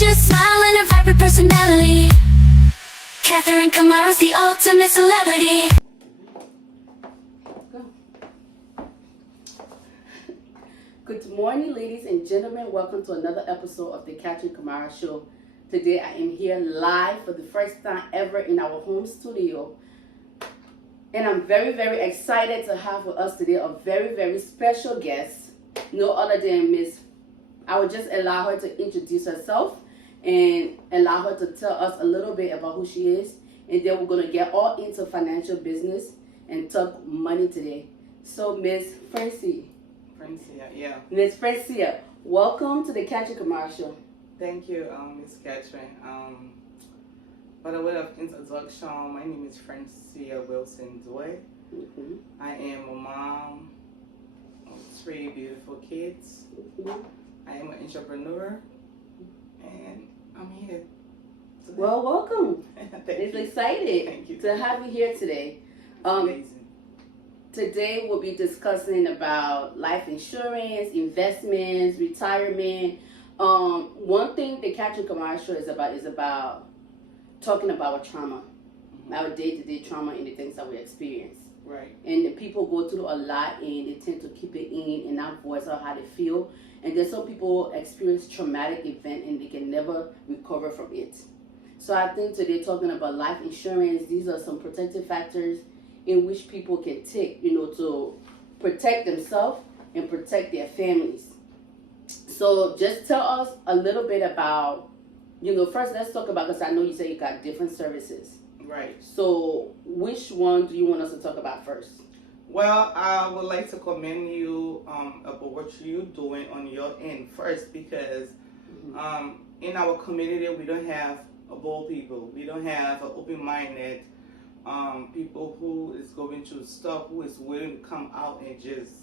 infectious smile and a vibrant personality. Catherine Kamara's the ultimate celebrity. Good morning, ladies and gentlemen. Welcome to another episode of the Catherine Kamara Show. Today I am here live for the first time ever in our home studio. And I'm very, very excited to have with us today a very, very special guest. No other than Miss. I will just allow her to introduce herself and allow her to tell us a little bit about who she is. And then we're going to get all into financial business and talk money today. So Miss Francia, yeah. Miss Francia, welcome to the Catherine Kamara Show. Thank you, Miss Catherine. By the way of introduction, my name is Francia Dweh. Mm-hmm. I am a mom of 3 beautiful kids. Mm-hmm. I am an entrepreneur, and I'm here today. Well, welcome. It's you. excited Thank you. to have you here today. Amazing. Today we'll be discussing about life insurance, investments, retirement. One thing the Catherine Kamara Show is about talking about our trauma, our day-to-day trauma and the things that we experience. Right. And the people go through a lot and they tend to keep it in and not voice out how they feel. And then some people experience traumatic event and they can never recover from it. So I think today talking about life insurance, these are some protective factors in which people can take, to protect themselves and protect their families. So just tell us a little bit about, first let's talk about, because I know you say you got different services. Right. So which one do you want us to talk about first? Well, I would like to commend you about what you're doing on your end first, because in our community we don't have bold people. We don't have open-minded people who is going through stuff, who is willing to come out and just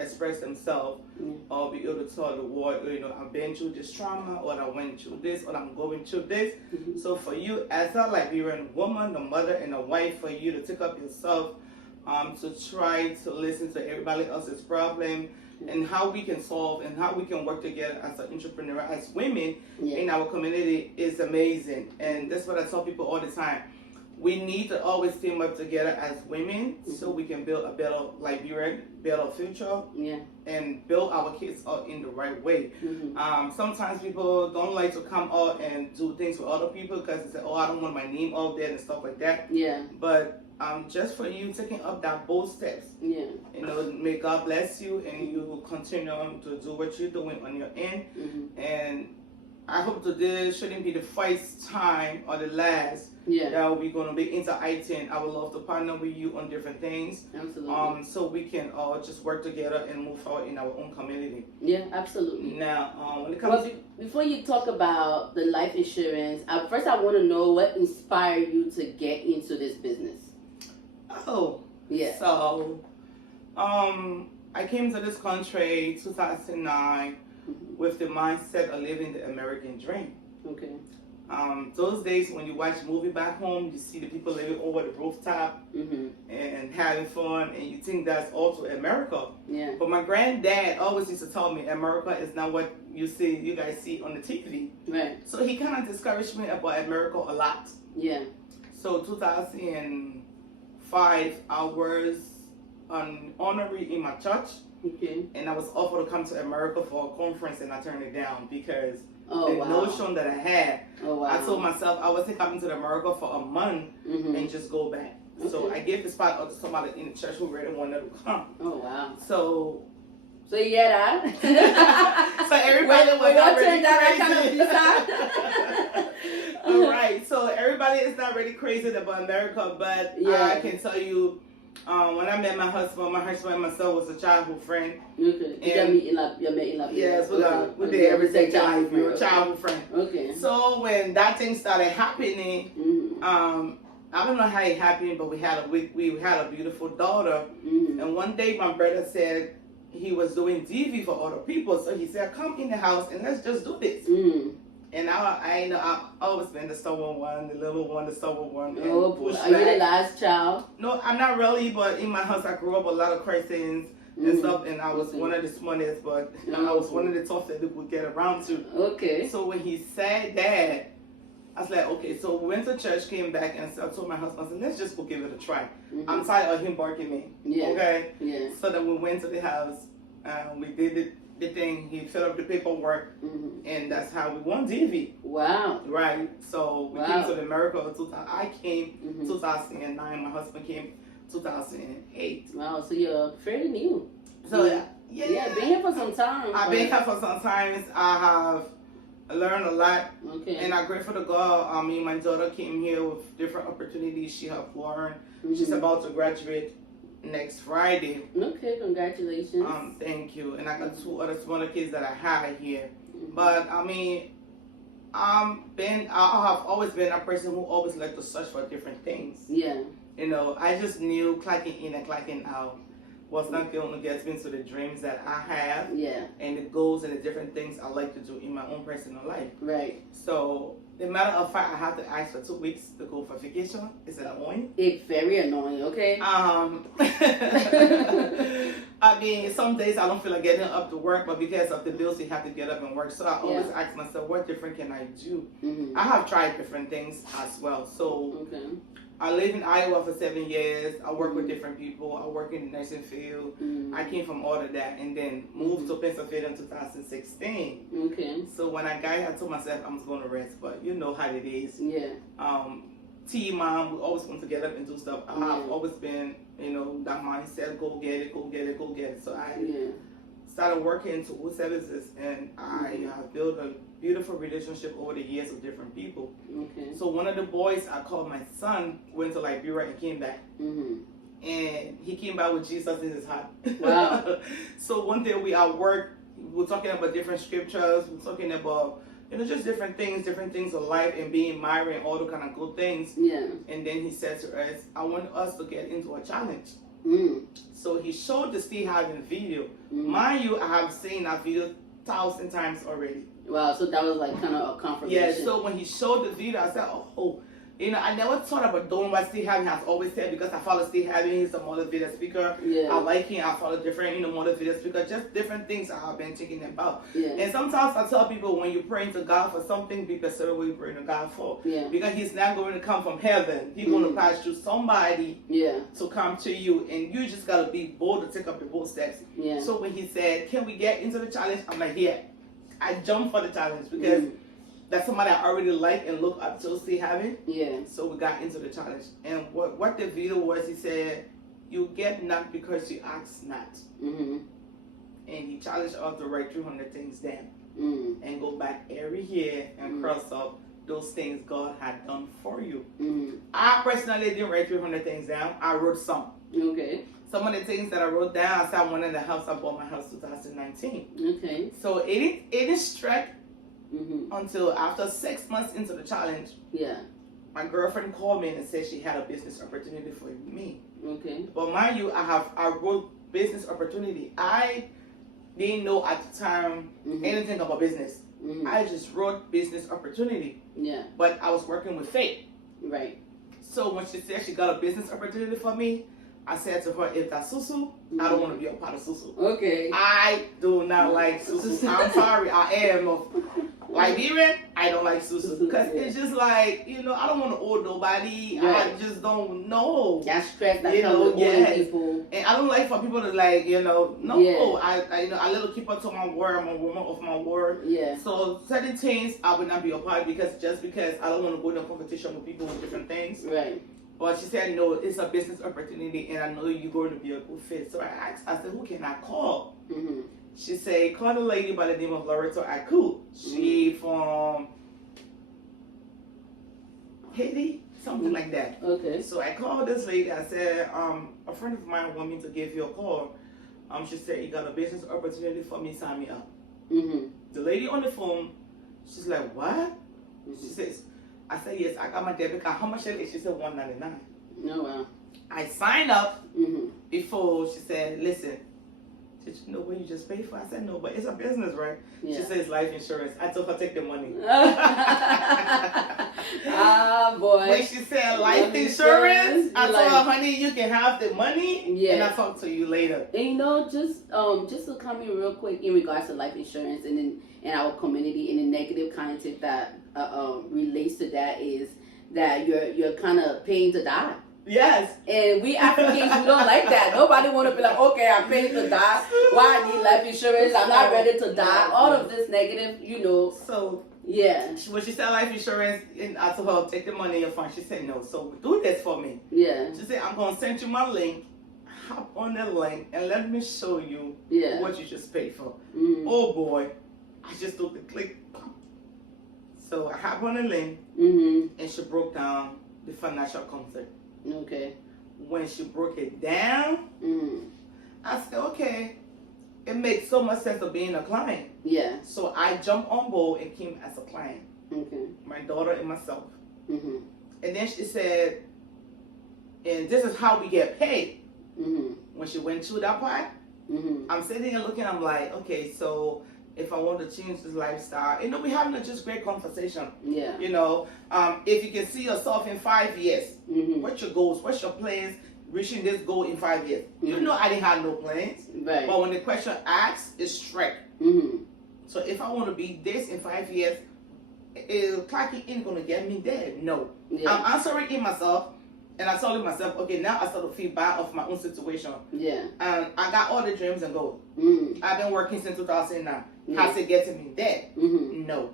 express themselves, or be able to tell the world, I've been through this trauma, or I went through this, or I'm going through this. So for you, as a Liberian woman, a mother and a wife, for you to take up yourself to try to listen to everybody else's problem and how we can solve and how we can work together as an entrepreneur, as women in our community is amazing. And that's what I tell people all the time. We need to always team up together as women so we can build a better Liberian, better future, and build our kids up in the right way. Sometimes people don't like to come out and do things for other people because they say, oh, I don't want my name out there and stuff like that. But just for you taking up that bold steps, may God bless you, and you will continue on to do what you're doing on your end. And I hope today shouldn't be the first time or the last that we're going to be into IT. I would love to partner with you on different things. Absolutely. So we can all just work together and move forward in our own community. Yeah, absolutely. Now, when it comes before you talk about the life insurance, first I want to know what inspired you to get into this business. So, I came to this country 2009 with the mindset of living the American dream. Okay. Those days when you watch movie back home, you see the people living over the rooftop and having fun, and you think that's also America. But my granddad always used to tell me America is not what you guys see on the TV. Right. So he kind of discouraged me about America a lot. So 2005, I was an honorary in my church. And I was offered to come to America for a conference, and I turned it down because the notion that I had, I told myself I wasn't coming to America for a month and just go back. So I gave the spot up to somebody in the church who really wanted to come. So you get that? So everybody was not really crazy. All right. So everybody is not really crazy about America, but I can tell you, when I met my husband and myself was a childhood friend. Okay. You met in La Yes, we did everything childhood. We were childhood friends. Okay. So when that thing started happening, I don't know how it happened, but we had a beautiful daughter. And one day my brother said he was doing DV for other people, so he said, "Come in the house and let's just do this." And I've always been the stubborn one, the little one, the stubborn one. Oh boy, are you the last child? No, I'm not really, but in my house I grew up with a lot of Christians. and stuff, and I was Okay. one of the smartest, but Oh, I was okay. one of the toughest that they could get around to. Okay. So when he said that, I was like, okay. So we went to church, came back, and I told my husband, I said, let's just go give it a try. I'm tired of him barking me. Yeah. Okay. Yeah. So then we went to the house, we did the thing. He filled up the paperwork, and that's how we won DV. Wow. Right. So we Wow. came to the miracle of 2000. I came 2009. My husband came 2008. Wow. So you're fairly new. So Yeah, yeah, been here for some time. I've been here for some time. I have learned a lot, Okay. and I'm grateful to God. I mean, my daughter came here with different opportunities. She have learned. She's about to graduate next Friday. Okay, congratulations. Thank you. And I got 2 other smaller kids that I had here. But I mean, I have always been a person who always liked to search for different things. Yeah. You know, I just knew clocking in and clocking out was not going to get me to the dreams that I have Yeah. and the goals and the different things I like to do in my own personal life. Right. So, the matter of fact, I have to ask for 2 weeks to go for vacation. Is it annoying? It's very annoying, okay? I mean, some days I don't feel like getting up to work, but because of the bills, you have to get up and work. So I always ask myself, what different can I do? I have tried different things as well. So I live in Iowa for 7 years. I work with different people. I work in the nursing field. I came from all of that and then moved to Pennsylvania in 2016. Okay. So when I got here, I told myself I was going to rest, but you know how it is. Yeah. Mom, we always want to get up and do stuff. I have always been, you know, that mindset, go get it, go get it, go get it. So I started working toward services, and I have built a beautiful relationship over the years with different people. Okay. So one of the boys I called my son went to Liberia and came back. And he came back with Jesus in his heart. Wow. So one day we at work, we were talking about different scriptures, we were talking about, you know, just different things of life and being married and all the kind of good things. Yeah. And then he said to us, I want us to get into a challenge. So he showed the still having video. Mind you, I have seen that video 1,000 times already. Wow, so that was like kind of a confirmation. Yeah, so when he showed the video, I said, oh, you know, I never thought about doing what Steve Having has always said because I follow Steve Having. He's a motivated speaker. Yeah. I like him. I follow different, you know, motivated speakers. Just different things I've been thinking about. Yeah. And sometimes I tell people when you're praying to God for something, be considerate what you're praying to God for. Yeah. Because He's not going to come from heaven. He's going to pass through somebody to come to you. And you just got to be bold to take up the bold steps. Yeah. So when he said, can we get into the challenge? I'm like, yeah. I jumped for the challenge because that's somebody I already like and look up to see having. Yeah. So we got into the challenge. And what the video was, he said, you get not because you ask not. And he challenged us to write 300 things down and go back every year and cross up those things God had done for you. I personally didn't write 300 things down. I wrote some. Okay. Some of the things that I wrote down, I said one in the house. I bought my house 2019. Okay. So it is stretched until after 6 months into the challenge. Yeah. My girlfriend called me and said she had a business opportunity for me. Okay. But mind you, I wrote business opportunity. I didn't know at the time anything about business. I just wrote business opportunity. Yeah. But I was working with faith. Right. So when she said she got a business opportunity for me, I said to her, if that's Susu, I don't want to be a part of Susu. Okay. I do not like Susu. I'm sorry, I am of Liberian. I don't like Susu because it's just like, you know, I don't want to owe nobody. Right. I just don't know. That stress that You comes know, with older yes. people. And I don't like for people to like, you know, no. Yeah. I you know, I little keep up to my word. I'm a woman of my word. Yeah. So certain things I would not be a part because I don't want to go in a competition with people with different things. Right. But she said, no, it's a business opportunity and I know you're going to be a good fit. So I asked, I said, who can I call? She said, call the lady by the name of Loreto Aku. She from Haiti, something like that. Okay. So I called this lady. I said, a friend of mine want me to give you a call. She said, you got a business opportunity for me, sign me up. The lady on the phone, she's like, what? She says, I said, yes, I got my debit card. How much is it? She said, $199. Oh, wow. I signed up before. She said, listen, did you know what you just paid for? I said, no, but it's a business, right? Yeah. She said, it's life insurance. I told her, take the money. Ah, boy. When she said life insurance, I told like, her, honey, you can have the money, yeah. and I'll talk to you later. And you know, just to come in real quick in regards to life insurance and in our community, and the negative content that relates to that is that you're kind of paying to die. Yes. And we Africans, we don't like that. Nobody want to be like, okay, I'm paying to die. Why I need life insurance? I'm not ready to die. All of this negative, you know. So, yeah. When she said life insurance, and I told her, take the money in your phone. She said, no. So, do this for me. Yeah. She said, I'm going to send you my link. Hop on the link and let me show you what you just paid for. Mm-hmm. Oh, boy. I just took the click. So, I hop on the link, and she broke down the financial concept. Okay. When she broke it down, I said, okay, it makes so much sense of being a client. Yeah. So I jumped on board and came as a client. Okay. My daughter and myself. And then she said, and this is how we get paid. When she went through that part, I'm sitting here looking, I'm like, okay, so if I want to change this lifestyle, you know, we're having a just great conversation. Yeah. You know, if you can see yourself in 5 years, what's your goals? What's your plans? Reaching this goal in 5 years. You know, I didn't have no plans. Right. But when the question asks, it's straight. So if I want to be this in 5 years, clocking ain't going to get me there. No. Yeah. I'm answering in myself. And I told myself, okay, now I start to feel bad of my own situation. Yeah. And I got all the dreams and goals. I've been working since 2009. How's it getting me there? No.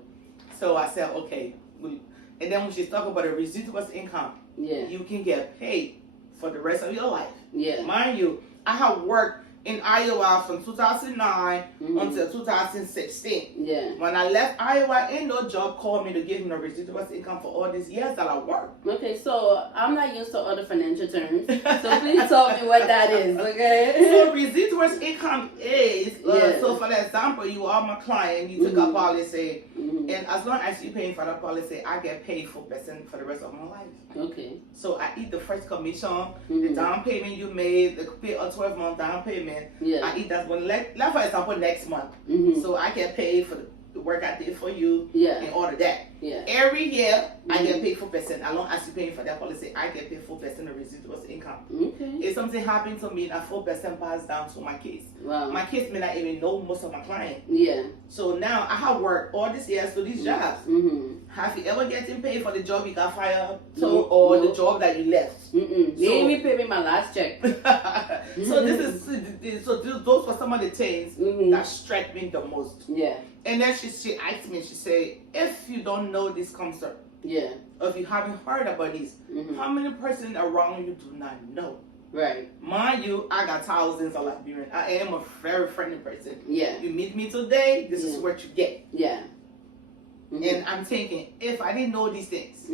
So I said, okay. And then when she's talking about the residual income, you can get paid for the rest of your life. Yeah. Mind you, I have worked in Iowa from 2009 until 2016. Yeah. When I left Iowa, ain't no job called me to give him the residual income for all these years that I worked. Okay, so I'm not used to other financial terms, so please tell me what that is, okay? So residual income is, so for example, you are my client, you took a policy, and as long as you're paying for that policy, I get paid 4% for the rest of my life. Okay. So I eat the first commission, the down payment you made, the pay a 12-month down payment. I eat that one. Like for example, next month. So I get paid for the work I did for you and all of that. Every year I get paid 4%. As long as you're paying for that policy, I get paid 4% of residual income. Okay. If something happened to me, that 4% passed down to my kids. Wow. My kids may not even know most of my clients. Yeah. So now I have worked all these years to these jobs. Have you ever getting paid for the job you got fired to or the job that you left? They didn't even pay me my last check. So those were some of the things that struck me the most. Yeah. And then she asked me, she said, if you don't know this concept, or if you haven't heard about this, how many persons around you do not know? Right. Mind you, I got thousands of Liberians. I am a very friendly person. Yeah. You meet me today, this is what you get. Yeah. And I'm thinking, if I didn't know these things,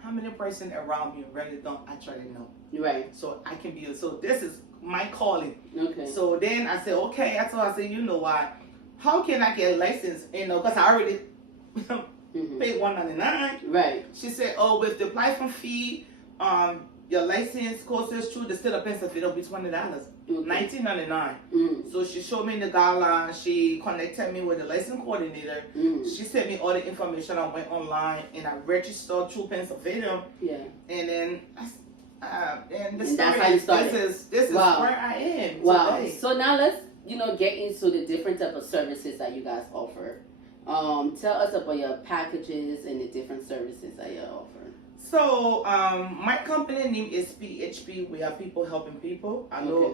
how many persons around me really don't actually know? Right. So I can be, so this is my calling. Okay. So then I said, okay, I told her, I said, you know what? How can I get a license? You know, because I already paid $199. Right. She said, oh, with the platform fee, your license courses through the state of Pennsylvania will be $20. $19.99. So she showed me the guidelines. She connected me with the license coordinator. She sent me all the information. I went online and I registered through Pennsylvania. Yeah. And then and the And story that's how you started. This is Wow. where I am today. So now let's get into the different type of services that you guys offer. Tell us about your packages and the different services that you offer. So my company name is PHP. We are people helping people. I know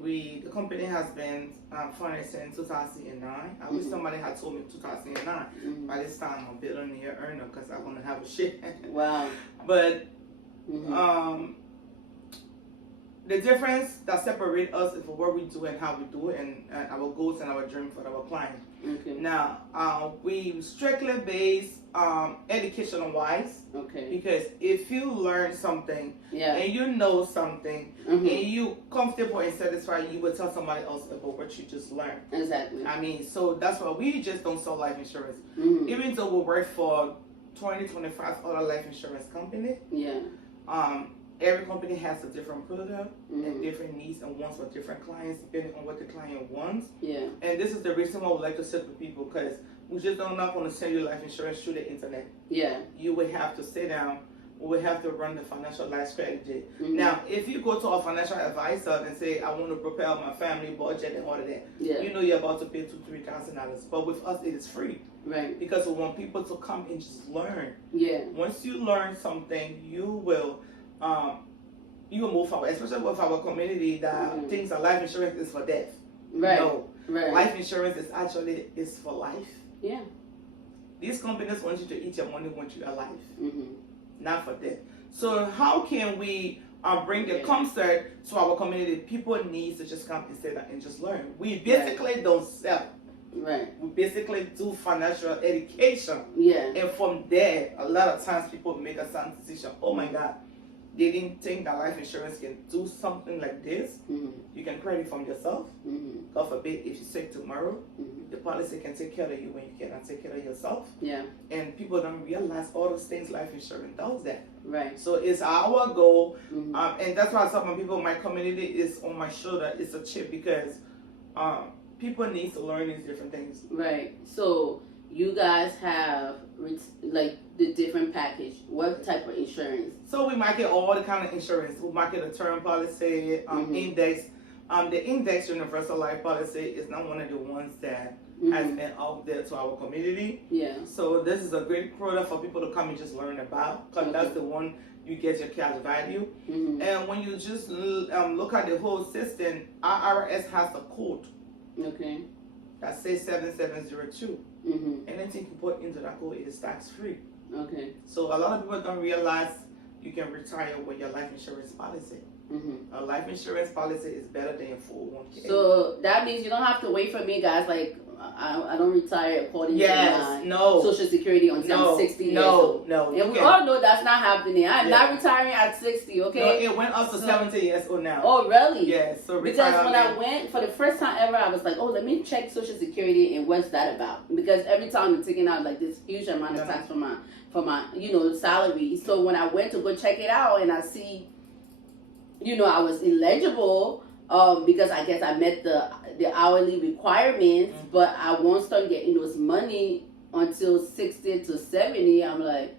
the company has been funded since 2009. I wish somebody had told me 2009. By this time I'm a billionaire earner because I want to have a shit. Wow. But the difference that separates us is for what we do and how we do it, and our goals and our dream for our clients. Okay. Now, we strictly base educational wise. Okay. Because if you learn something and you know something and you comfortable and satisfied, you will tell somebody else about what you just learned. Exactly. I mean, so that's why we just don't sell life insurance. Even though we work for 20, 25 other life insurance companies. Yeah. every company has a different product and different needs and wants for different clients, depending on what the client wants. Yeah. And this is the reason why we like to sit with people, because we just don't not going to sell you life insurance through the internet. Yeah. You will have to sit down. We will have to run the financial life strategy. Now, if you go to a financial advisor and say, I want to prepare my family budget and all of that, you know you're about to pay $2,000-$3,000. But with us, it is free. Right. Because we want people to come and just learn. Yeah. Once you learn something, you will move forward. Especially with our community, that things like life insurance is for death. Right. No. Right. Life insurance is actually for life. Yeah. These companies want you to eat your money, want you alive. Not for death. So how can we bring the concert to our community? People need to just come and sit down and just learn. We basically don't sell. Right. We basically do financial education. Yeah. And from there, a lot of times people make a sound decision. Oh my God, they didn't think that life insurance can do something like this. You can credit from yourself. God forbid, if you're sick tomorrow, the policy can take care of you when you cannot take care of yourself. Yeah. And people don't realize all those things life insurance does that. Right. So it's our goal. And that's why some people in my community is on my shoulder. It's a chip because people need to learn these different things. Right. So you guys have like the different package. What type of insurance? So we market all the kind of insurance. We market a term policy, index. The index universal life policy is not one of the ones that has been out there to our community. Yeah. So this is a great product for people to come and just learn about, because that's the one you get your cash value. And when you just look at the whole system, IRS has a code. Okay. That says 7702. Anything you put into that code is tax free. Okay. So a lot of people don't realize you can retire with your life insurance policy. A life insurance policy is better than your 401k. So that means you don't have to wait for me, guys. Like I don't retire according to my Social Security until I'm 60 years old. No. And we all know that's not happening. I'm not retiring at 60. Okay. No, it went up to 70 years old now. Oh really? Yeah. So because when I went for the first time ever, I was like, oh, let me check Social Security and what's that about? Because every time I'm taking out like this huge amount of tax for my salary. So when I went to go check it out and I see, I was eligible because I guess I met the hourly requirements, but I won't start getting those money until 60 to 70. I'm like,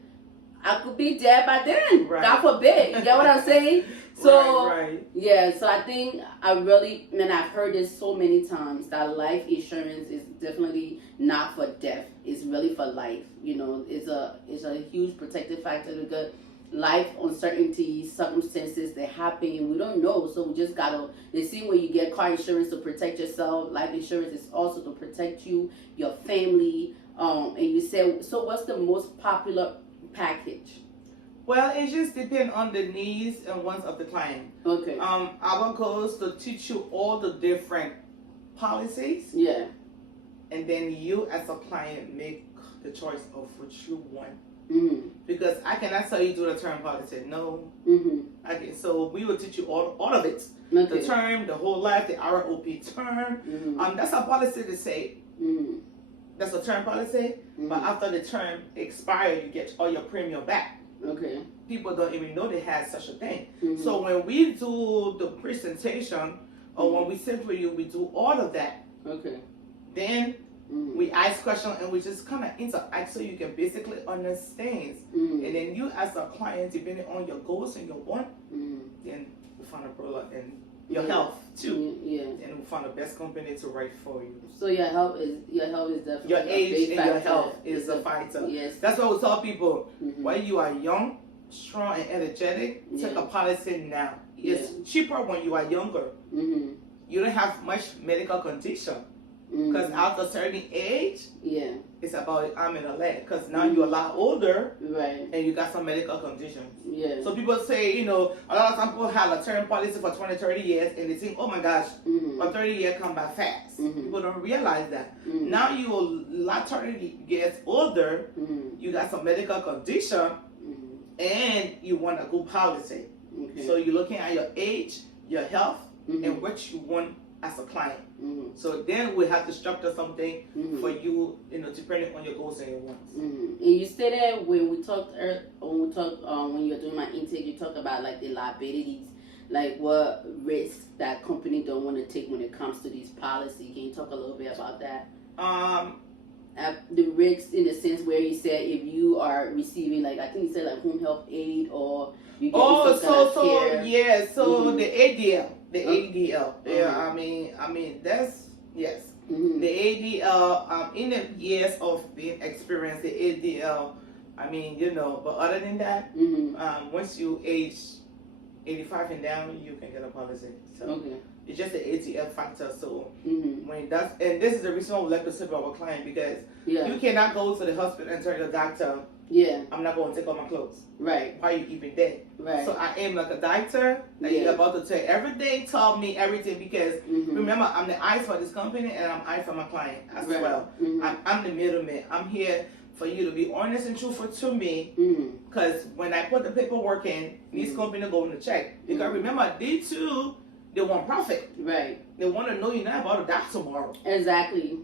I could be dead by then. Right. God forbid. You get what I'm saying? So right. Yeah, so I think I've heard this so many times that life insurance is definitely not for death. It's really for life. It's a huge protective factor because life uncertainties, circumstances that happen, we don't know. So we just gotta. The same way you get car insurance to protect yourself, life insurance is also to protect you, your family. And you said, so what's the most popular package? Well, it just depends on the needs and wants of the client. Okay. Our goal is to teach you all the different policies. Yeah. And then you as a client make the choice of what you want. Because I cannot tell you do the term policy. No. Okay, so we will teach you all of it. Okay. The term, the whole life, the ROP term. That's a policy to say. That's a term policy. But after the term expires, you get all your premium back. Okay. People don't even know they had such a thing. So when we do the presentation or when we sit with you, we do all of that. Okay. Then we ask questions and we just kind of interact so you can basically understand. And then you as a client, depending on your goals and your want, then we find a product and your health too. And we find the best company to write for you. So your health is definitely your age and your health is a a factor. Yes. That's why we tell people while you are young, strong and energetic, take a policy now. It's cheaper when you are younger. You don't have much medical condition. Because after a certain age, it's about arm and a leg. Because now you're a lot older, right? And you got some medical conditions. So people say, a lot of some people have a term policy for 20, 30 years, and they think, oh my gosh, a 30 year come by fast. People don't realize that. Now you're a lot 30 years older, you got some medical condition, and you want a good policy. So you're looking at your age, your health, and what you want as a client. Mm-hmm. So then we have to structure something Mm-hmm. for you, depending on your goals and your wants. Mm-hmm. And you said that when we talked when you were doing my intake, you talked about like the liabilities, like what risks that company don't want to take when it comes to these policies. Can you talk a little bit about that? The risks in the sense where you said if you are receiving, like I think you said like home health aid or you get care. Yeah, so Mhm. the ADL, Uh-huh. yeah, I mean that's yes. Mm-hmm. The ADL, in the years of being experienced, the ADL, I mean, but other than that, Mm-hmm. once you age 85 and down, you can get a policy. So Okay. it's just the ATF factor. So Mm-hmm. when that's, and this is the reason why we like to serve our client, because Yeah. you cannot go to the hospital and tell your doctor, Yeah. I'm not going to take off my clothes. Right. Why are you even there? Right. So I am like a doctor that Yeah. you're about to tell everything, tell me everything, because Mm-hmm. remember, I'm the eyes for this company and I'm eyes for my client as Right. well. Mm-hmm. I'm the middleman. I'm here for you to be honest and truthful to me, Mm-hmm. because when I put the paperwork in, these Mhm. companies go to check. Because Mhm. remember, they too, they want profit. Right. They want to know you're not about to die tomorrow. Exactly.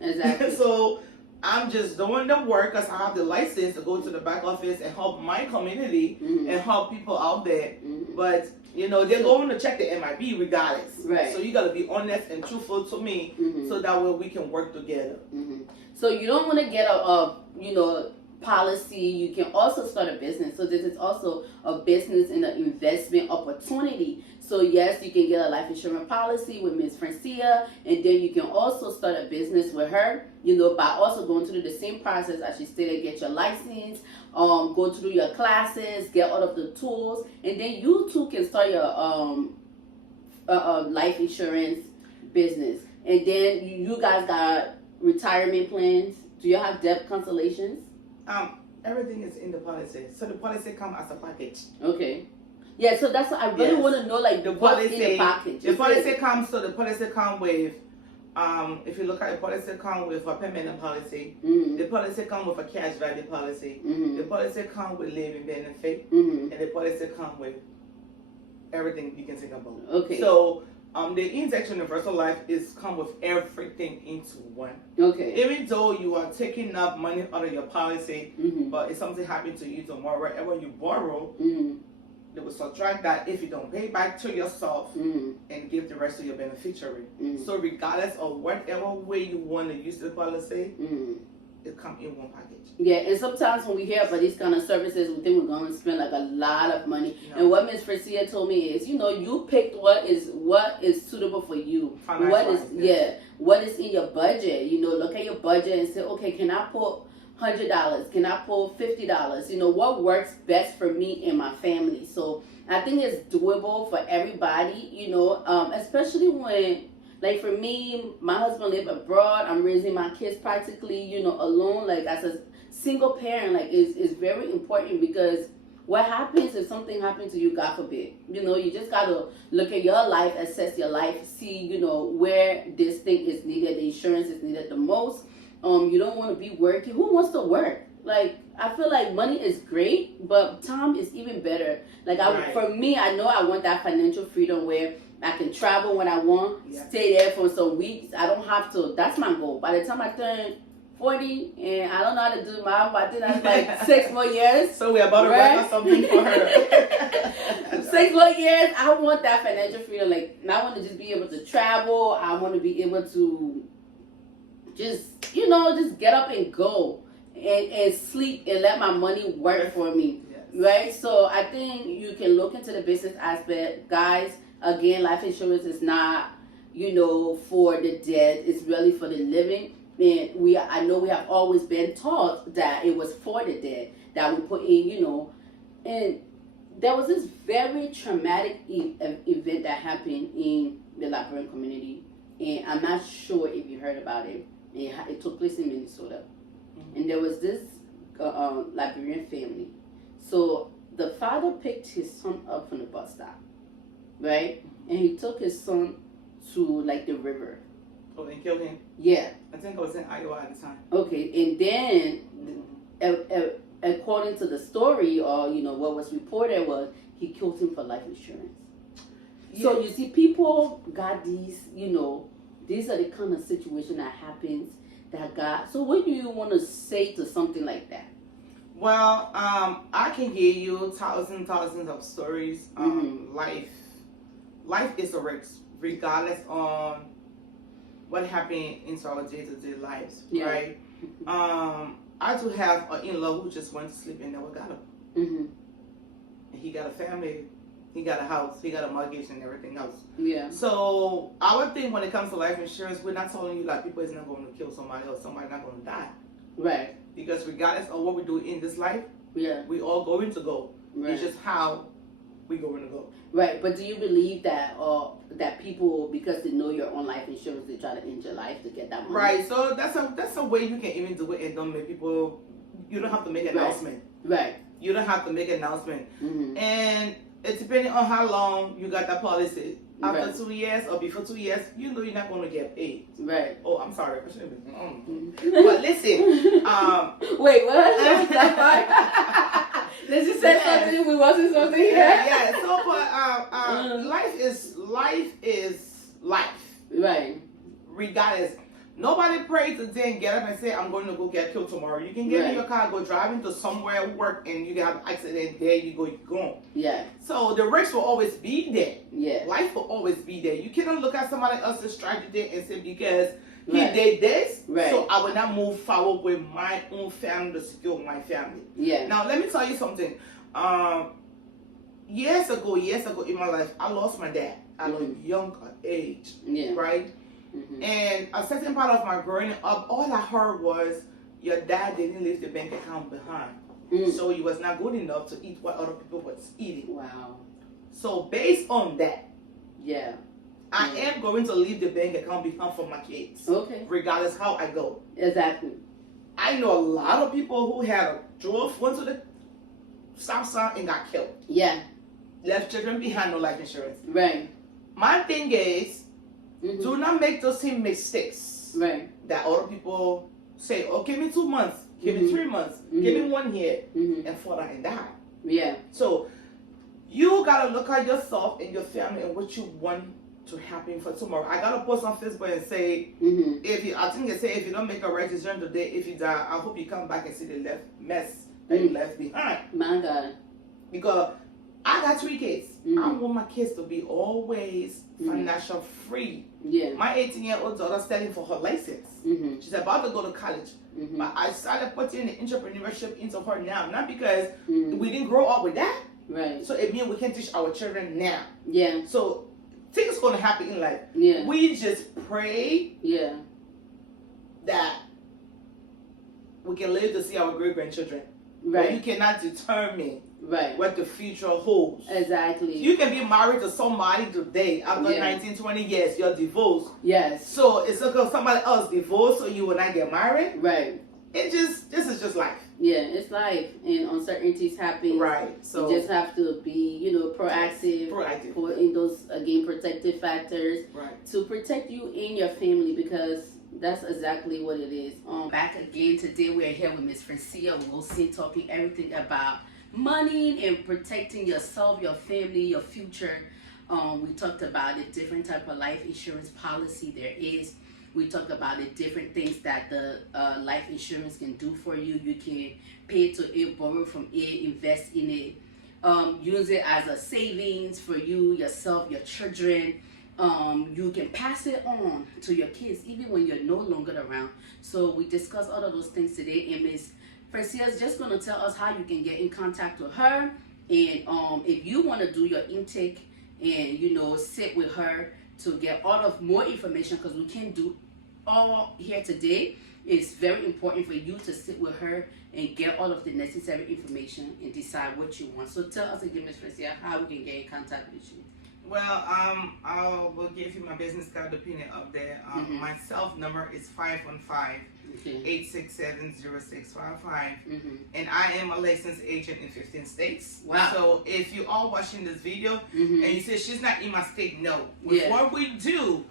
Exactly. So I'm just doing the work because I have the license to go to the back office and help my community Mm-hmm. and help people out there. Mm-hmm. But they're going to check the MIB regardless. Right. So you got to be honest and truthful to me, Mm-hmm. so that way we can work together. Mm-hmm. So you don't want to get a policy. You can also start a business. So this is also a business and an investment opportunity. So yes, you can get a life insurance policy with Miss Francia, and then you can also start a business with her. By also going through the same process as she stated, get your license, go through your classes, get all of the tools, and then you too can start your life insurance business. And then you guys got retirement plans. Do you have debt cancellations? Everything is in the policy. So the policy comes as a package. Okay. Yeah, so that's what I really Yes. want to know, like The what's policy, in the package. the policy comes with, if you look at the policy comes with a permanent policy. Mm-hmm. The policy comes with a cash value policy. Mm-hmm. The policy comes with living benefit. Mm-hmm. And the policy comes with everything you can think about. Okay. So the Index Universal Life is come with everything into one. Okay. Even though you are taking up money out of your policy, Mm-hmm. but if something happens to you tomorrow, wherever you borrow, Mm-hmm. they will subtract that if you don't pay back to yourself Mm-hmm. and give the rest to your beneficiary. Mm-hmm. So regardless of whatever way you want to use the policy, Mm-hmm. it comes in one package. Yeah, and sometimes when we hear about these kind of services, we think we're going to spend like a lot of money. No. And what Miss Francia told me is, you picked what is suitable for you. What is what is in your budget? Look at your budget and say, okay, can I put $100? Can I pull $50? What works best for me and my family? So I think it's doable for everybody. Especially when. Like for me, my husband live abroad. I'm raising my kids practically, alone. Like as a single parent, like is very important, because what happens if something happens to you, God forbid? You just gotta look at your life, assess your life, see, where this thing is needed, the insurance is needed the most. You don't want to be working. Who wants to work? Like I feel like money is great, but time is even better. Like for me, I know I want that financial freedom where I can travel when I want, stay there for some weeks. I don't have to. That's my goal. By the time I turn 40, and I don't know how to do math, but I think that's like 6 more years. So we're about to write out something for her. 6 more years. I want that financial freedom. Like, I want to just be able to travel. I want to be able to just get up and go and sleep and let my money work for me. Yes. Right? So I think you can look into the business aspect. Guys, again, life insurance is not, for the dead. It's really for the living. And I know we have always been taught that it was for the dead that we put in, and there was this very traumatic event that happened in the Liberian community, and I'm not sure if you heard about it. It took place in Minnesota, and there was this Liberian family. So the father picked his son up from the bus stop, right, and he took his son to like the river. Oh, and killed him? Yeah. I think I was in Iowa at the time. Okay, and then according to the story, or what was reported, was he killed him for life insurance. So you see, people got these, these are the kind of situation that happens that God. So what do you want to say to something like that? Well, I can give you thousands of stories. Life is a risk, regardless on what happened in our day-to-day lives, right? I do have an in-law who just went to sleep and never got up. And he got a family, he got a house, he got a mortgage and everything else. Yeah. So our thing when it comes to life insurance, we're not telling you like people is not going to kill somebody or somebody not going to die. Right. Because regardless of what we do in this life, we all going to go. Right. It's just how we going to go. Right. But do you believe that that people, because they know your own life insurance, they try to end your life to get that money? Right. So that's a way you can even do it and don't make people. You don't have to make an announcement. Right. You don't have to make an announcement. And it's depending on how long you got that policy. After 2 years or before 2 years, you know you're not going to get paid. Right. Oh, I'm sorry. I shouldn't be. But listen. Wait, what? Did you say something? We wasn't something here? Yeah. So, but life is life. Right. Regardless. Nobody pray today and get up and say, I'm going to go get killed tomorrow. You can get in your car, go driving to somewhere, work, and you can have an accident. There you go, you're gone. Yeah. So the risk will always be there. Yeah. Life will always be there. You cannot look at somebody else's tragedy and say, because he did this, so I will not move forward with my own family to secure my family. Yeah. Now, let me tell you something. Years ago in my life, I lost my dad at a young age. Yeah. Right? And a certain part of my growing up, all I heard was your dad didn't leave the bank account behind. So he was not good enough to eat what other people was eating. Wow. So based on that, I am going to leave the bank account behind for my kids. Okay. Regardless how I go. Exactly. I know a lot of people who went to the stop sign and got killed. Yeah. Left children behind, no life insurance. Right. My thing is, do not make those same mistakes that other people say, oh, give me 2 months, give me 3 months, give me 1 year, and fall out and die. Yeah. So you gotta look at yourself and your family and what you want to happen for tomorrow. I gotta post on Facebook and say, if you don't make a right decision today, if you die, I hope you come back and see the mess that you left behind. My God. Because I got 3 kids. I want my kids to be always financial free. Yeah. My 18-year-old daughter studying for her license. She's about to go to college. But I started putting the entrepreneurship into her now. Not because we didn't grow up with that. Right. So it means we can teach our children now. Yeah. So things gonna happen in life. Yeah. We just pray. Yeah. That we can live to see our great-grandchildren. Right. But you cannot determine what the future holds. Exactly. You can be married to somebody today. After 19, 20 years, you're divorced. Yes. So it's because somebody else divorced, so you will not get married. Right. This is just life. Yeah, it's life, and uncertainties happen. Right. So you just have to be, proactive. Put in those protective factors. Right. To protect you and your family, because that's exactly what it is. Back again today. We're here with Miss Francia Wilson, talking everything about money and protecting yourself, your family, your future. We talked about the different type of life insurance policy there is. We talked about the different things that the life insurance can do for you. You can pay to it, borrow from it, invest in it, use it as a savings for you, yourself, your children. You can pass it on to your kids even when you're no longer around. So we discussed all of those things today, and Miss Francia is just going to tell us how you can get in contact with her, and if you want to do your intake and sit with her to get all of more information, because we can't do all here today. It's very important for you to sit with her and get all of the necessary information and decide what you want. So tell us again, Miss Francia, how we can get in contact with you. Well, I will give you my business card depending up there. My self number is 515-867-0655. And I am a licensed agent in 15 states. Wow. So if you are watching this video and you say she's not in my state, no. With what we do,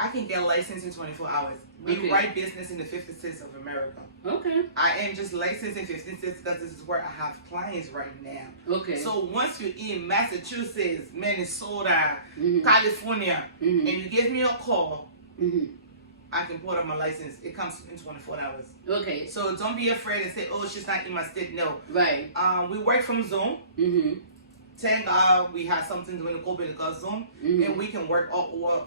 I can get licensed in 24 hours. We Okay. write business in the 50 states of America. Okay. I am just licensed in 50 states because this is where I have clients right now. Okay. So once you're in Massachusetts, Minnesota, Mhm. California, Mhm. and you give me a call, Mhm. I can put up my license. It comes in 24 hours. Okay. So don't be afraid and say, oh, she's not in my state. No. Right. We work from Zoom. Mhm. Thank God we had something doing the COVID because Zoom, Mhm. and we can work all over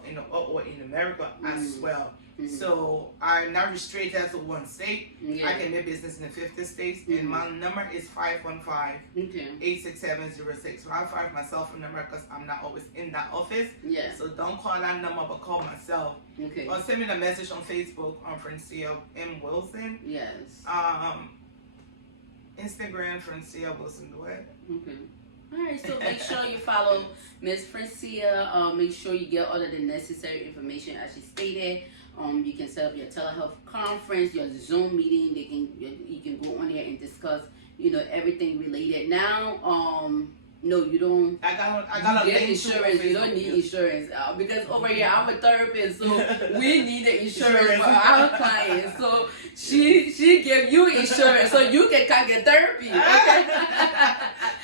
in America as well. Mhm. So I'm not restricted to one state. Yeah. I can make business in the 50 states, Mhm. and my number is 515. Okay. 86706. I'll find my cell phone number because I'm not always in that office. Yeah. So don't call that number, but call myself. Okay. Or send me a message on Facebook on Francia M. Wilson. Yes. Instagram Francia Wilson Dweh. Okay. All right. So make sure you follow Miss Francia. Make sure you get all of the necessary information as she stated. You can set up your telehealth conference, your Zoom meeting. You can go on there and discuss, everything related. Now, no, you don't. I got You a get link insurance. to You don't need insurance because over here I'm a therapist, so we need the insurance Insurance. for our clients. So she give you insurance so you can come get therapy. Okay.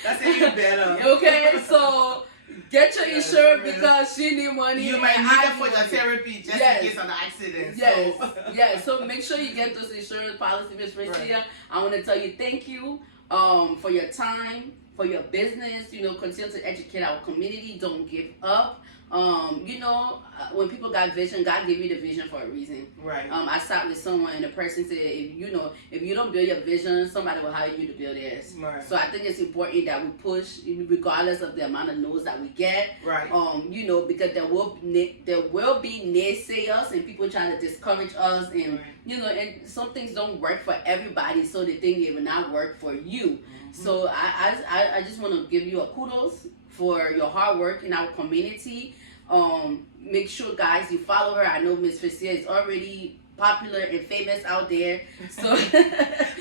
That's even better. Okay, so get your Yeah, insurance insurance. because she need money. You might and need I it for need the money. therapy just Yes. in case of the accident. Yes, So. yes. So make sure you get those insurance policies, Miss Francia. Right. I want to tell you thank you for your time, for your business. Continue to educate our community. Don't give up. When people got vision, God gave you the vision for a reason. Right. I sat with someone and the person said, if you don't build your vision, somebody will hire you to build theirs. Right. So I think it's important that we push, regardless of the amount of no's that we get. Right. Because there will be naysayers and people trying to discourage us, and Right. and some things don't work for everybody, so they think it will not work for you. So I just want to give you a kudos for your hard work in our community. Make sure, guys, you follow her. I know Miss Francia is already popular and famous out there. So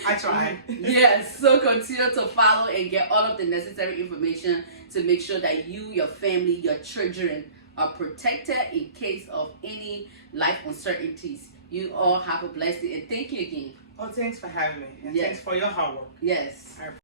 I try. yes, so continue to follow and get all of the necessary information to make sure that you, your family, your children are protected in case of any life uncertainties. You all have a blessed day, and thank you again. Oh, thanks for having me. And Yes. thanks for your hard work. Yes.